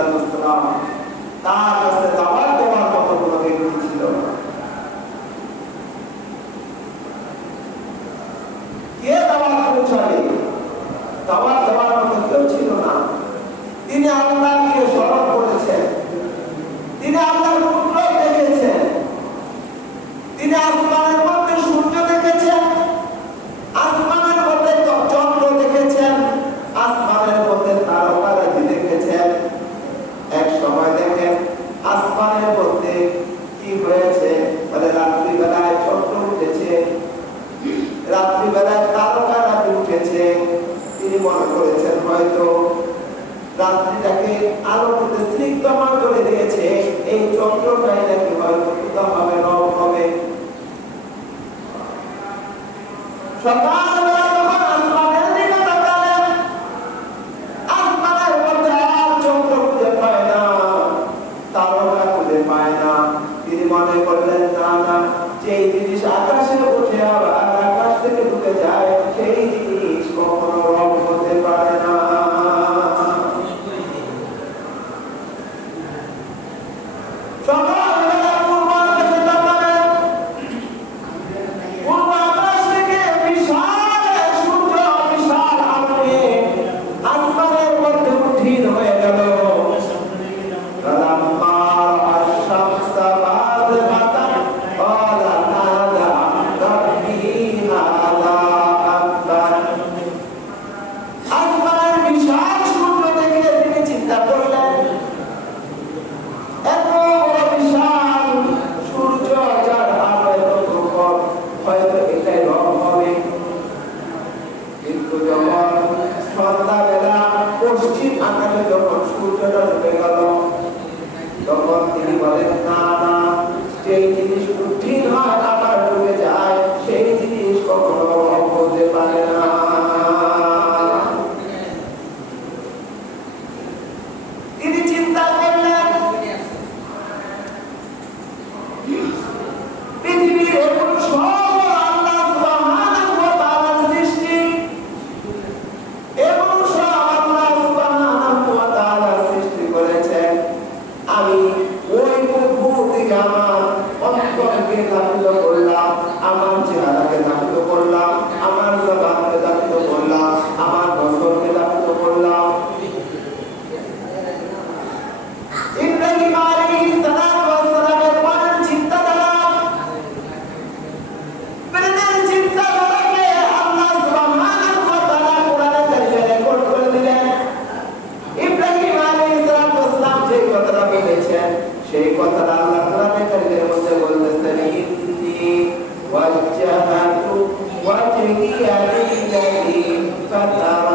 আলাইহিসসালাম তার কাছে দাওয়াত দেওয়ার মতো কোনো ব্যক্তি ছিল না। কে দাওয়াত পৌঁছাবে? দাওয়াত দেওয়ার মতো কেউ ছিল না। তিনি আল্লাহকে স্মরণ করেছেন, তিনি আল্লাহর পুত্র দেখেছেন, তিনি আসমানের মধ্যে সূর্য দেখেছেন, আসমানের মধ্যে চন্দ্র দেখেছেন, আসমানের মধ্যে তারকারাজি দেখেছেন। এক সময় দেখেন আসমানের মধ্যে কি হয়েছে, মানে রাত্রিবেলায় চন্দ্র উঠেছে, রাত্রিবেলায় তারকারাজি উঠেছে। তিনি মনে করেছেন হয়তো রাত্রিটাকে আলোতে স্নিগ্ধময় করে দিয়েছে, এই চন্দ্রটাই নাকি হয়তো কোথাও হবে, রব হবে। সকালবেলা যখন আসমানের দিকে তাকালেন, আসমানের মধ্যে আর চন্দ্র খুঁজে পায় না, তারকা খুঁজে পায় না। তিনি মনে করলেন না না, যেই জিনিস আকাশে উঠে আবার আকাশ থেকে ঢুকে যায় সেই জিনিস কখনো রব হতে পারে না। সকালবেলা পূর্ব আকাশে তাকালেন, পূর্ব আকাশ থেকে বিশাল সূর্য বিশাল আলোকে আসমানের মধ্যে উত্থিত হয়ে গেল। সন্ধ্যাবেলা পশ্চিম আকাশে যখন সূর্যটা ঢুকে গেল, তখন তিনি বলেন না না, সেই জিনিস উত্থিত হয় আবার ঢুকে যায়, সেই জিনিস কখনো হতে পারে না। তিনি চিন্তা করলেন পৃথিবীর এমন সব আল্লাহ সুবহানাহু ওয়া তাআলার সৃষ্টি, এবং সব আল্লাহ সুবহানাহু ওয়া তাআলা সৃষ্টি করেছেন। আমি ওই বুদ্ধ থেকে আমার অন্তরকে ধাবিত করলাম, আমার চেহারাকে ধাবিত করলাম, আমার জবানকে ধাবিত করলাম, আমার বসরকে ধাবিত করলাম। ইব্রাহিম আলাইহিস সালাতু ওয়াস সালামের মনের চিন্তাধারা, প্রেমের চিন্তাধারাকে আল্লাহ সুবহানাহু ওয়া তাআলা কোরআনে কারিমে রেকর্ড করে দিলেন। ইব্রাহিম আলাইহিস সালাতু ওয়াস সালাম যে কথাটা বলেছেন, সেই কথাটা আল্লাহ কোরআনে কারিমের মধ্যে বলতেছেন, ইন্নী ওয়াজ্জাহতু ওয়াজহিয়া লিল্লাযী ফাতারা